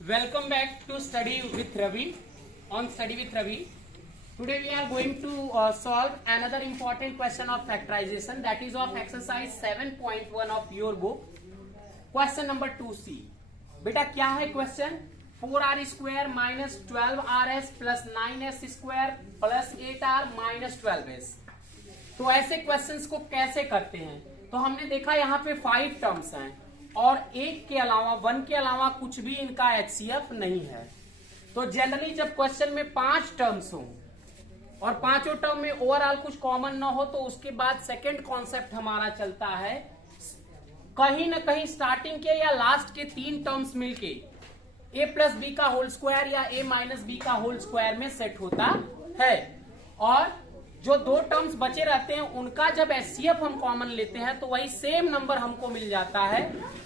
Welcome back to Study with Ravi. On Study with Ravi, today we are going to solve another important question of factorization, that is of exercise 7.1 of your book. Question number 2C. बेटा क्या है question? 4r square minus 12rs plus 9s square plus 8r minus 12s. तो ऐसे questions को कैसे करते हैं? तो हमने देखा यहाँ पे 5 टर्म्स हैं और एक के अलावा 1 के अलावा कुछ भी इनका एचसीएफ नहीं है. तो जनरली जब क्वेश्चन में 5 टर्म्स हो और पांचों टर्म में ओवरऑल कुछ कॉमन ना हो तो उसके बाद सेकंड कॉन्सेप्ट हमारा चलता है, कहीं ना कहीं स्टार्टिंग के या लास्ट के 3 टर्म्स मिलके a प्लस बी का होल स्क्वायर या a माइनस बी का होल स्क्वायर में सेट होता है. और जो 2 टर्म्स बचे रहते हैं उनका जब एचसीएफ हम कॉमन लेते हैं तो वही सेम नंबर हमको मिल जाता है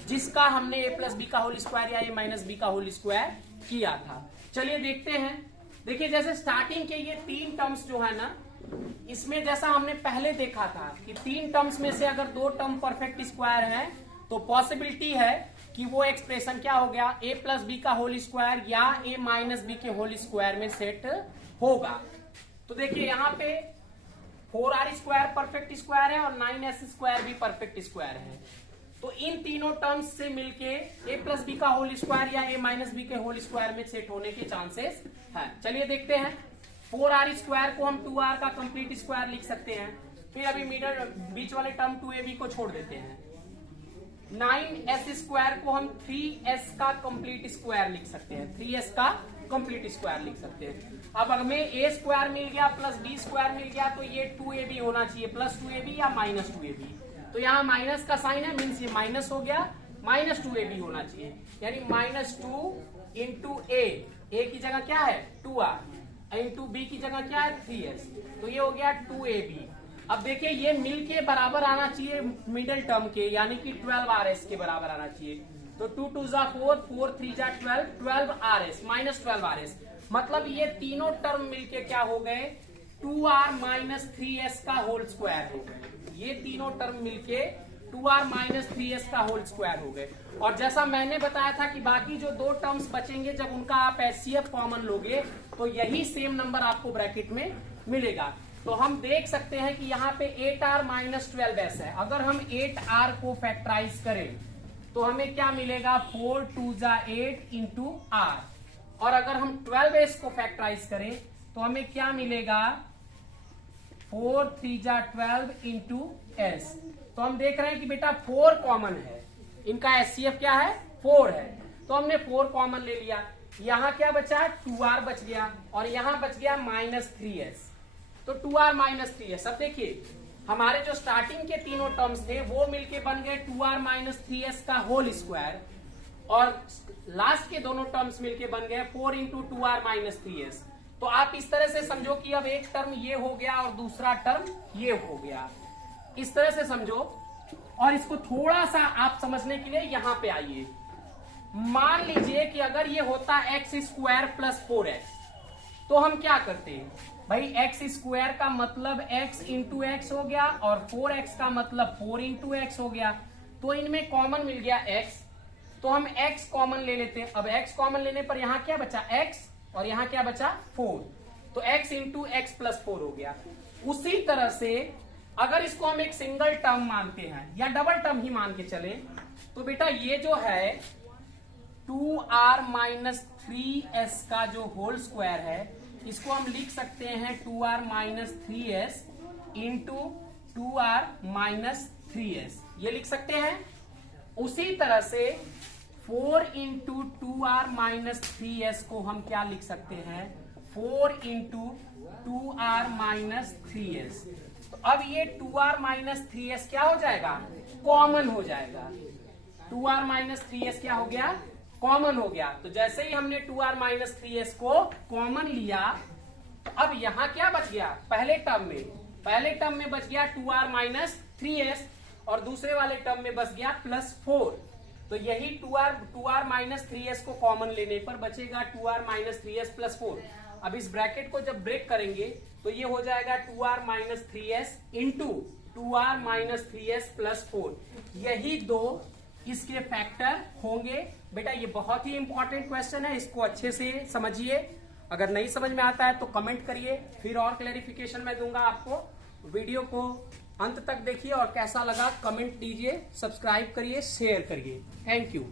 जिसका हमने a प्लस बी का होल स्क्वायर या a माइनस बी का होल स्क्वायर किया था. चलिए देखते हैं. देखिए जैसे स्टार्टिंग के ये 3 टर्म्स जो है ना, इसमें जैसा हमने पहले देखा था कि 3 टर्म्स में से अगर 2 टर्म परफेक्ट स्क्वायर है तो पॉसिबिलिटी है कि वो एक्सप्रेशन क्या हो गया, a प्लस बी का होल स्क्वायर या a माइनस बी के होल स्क्वायर में सेट होगा. तो देखिए यहाँ पे 4r स्क्वायर परफेक्ट स्क्वायर है और 9s स्क्वायर भी परफेक्ट स्क्वायर है. तो इन तीनों टर्म्स से मिलके a प्लस बी का होल स्क्वायर या a माइनस बी के होल स्क्वायर में सेट होने के चांसेस है. चलिए देखते हैं. 4r स्क्वायर को हम 2r का कंप्लीट स्क्वायर लिख सकते हैं. फिर अभी बीच वाले टर्म 2ab को छोड़ देते हैं. 9s स्क्वायर को हम 3s का कंप्लीट स्क्वायर लिख सकते हैं. 3s का कंप्लीट स्क्वायर लिख सकते हैं. अब हमें a स्क्वायर मिल गया प्लस b स्क्वायर मिल गया तो ये 2ab होना चाहिए, प्लस 2ab या माइनस 2ab. तो यहाँ माइनस का साइन है, मीन्स ये माइनस हो गया, माइनस 2ab होना चाहिए. यानी माइनस 2 इंटू a की जगह क्या है 2r, इंटू b की जगह क्या है 3s. तो ये हो गया 2ab. अब देखिए ये मिल के बराबर आना चाहिए मिडिल टर्म के, यानी कि 12rs के बराबर आना चाहिए. तो 2 2 जा 4, 4 3 जा 12, 12rs माइनस 12rs. मतलब ये तीनों टर्म मिलके क्या हो गए 2r माइनस 3s का होल स्क्वायर हो गए. ये तीनों टर्म मिलके 2r माइनस 3s का होल स्क्वायर हो गए. और जैसा मैंने बताया था कि बाकी जो 2 टर्म्स बचेंगे जब उनका आप एचसीएफ कॉमन लोगे तो यही सेम नंबर आपको ब्रैकेट में मिलेगा. तो हम देख सकते हैं कि यहाँ पे 8r माइनस 12s है. अगर हम 8r को फैक्टराइज करें तो हमें क्या मिलेगा 4 2 जा 8 इंटू r. और अगर हम 12s को फैक्टराइज करें तो हमें क्या मिलेगा 4 3 जा 12 इंटू s. तो हम देख रहे हैं कि बेटा 4 कॉमन है, इनका एचसीएफ क्या है 4 है. तो हमने 4 कॉमन ले लिया. यहाँ क्या बचा 2r बच गया और यहाँ बच गया माइनस 3s. तो 2r माइनस 3s. अब देखिए हमारे जो स्टार्टिंग के तीनों टर्म्स थे वो मिलके बन गए 2r माइनस 3s का होल स्क्वायर और लास्ट के दोनों टर्म्स मिलके बन गए 4 इंटू 2r माइनस 3s. तो आप इस तरह से समझो कि अब एक टर्म ये हो गया और दूसरा टर्म ये हो गया. इस तरह से समझो. और इसको थोड़ा सा आप समझने के लिए यहां पे आइए. मान लीजिए कि अगर ये होता एक्स स्क्वायर प्लस 4x तो हम क्या करते हैं भाई, एक्स स्क्वायर का मतलब x इंटू एक्स हो गया और 4x का मतलब 4 इंटू एक्स हो गया. तो इनमें कॉमन मिल गया x, तो हम x कॉमन ले लेते हैं. अब x कॉमन लेने पर यहाँ क्या बचा x और यहाँ क्या बचा 4. तो x इंटू एक्स प्लस 4 हो गया. उसी तरह से अगर इसको हम एक सिंगल टर्म मानते हैं या डबल टर्म ही मान के चले तो बेटा ये जो है 2r माइनस 3s का जो होल स्क्वायर है इसको हम लिख सकते हैं 2r minus 3s into 2r minus 3s. ये लिख सकते हैं. उसी तरह से 4 इंटू 2r माइनस 3s को हम क्या लिख सकते हैं 4 इंटू 2r माइनस 3s. तो अब ये 2r माइनस 3s क्या हो जाएगा कॉमन हो जाएगा. 2r माइनस 3s क्या हो गया कॉमन हो गया. तो जैसे ही हमने 2r माइनस 3s को कॉमन लिया तो अब यहां क्या बच गया पहले टर्म में बच गया 2r माइनस 3s और दूसरे वाले टर्म में बच गया प्लस 4. तो यही 2r माइनस 3s को कॉमन लेने पर बचेगा 2r माइनस 3s प्लस 4. अब इस ब्रैकेट को जब ब्रेक करेंगे तो ये हो जाएगा 2r minus 3s into 2r minus 3s plus 4. यही दो इसके फैक्टर होंगे बेटा ये बहुत ही इंपॉर्टेंट क्वेश्चन है, इसको अच्छे से समझिए। अगर नहीं समझ में आता है तो कमेंट करिए, फिर और क्लेरिफिकेशन मैं दूंगा आपको। वीडियो को अंत तक देखिए और कैसा लगा कमेंट दीजिए, सब्सक्राइब करिए, शेयर करिए। Thank you.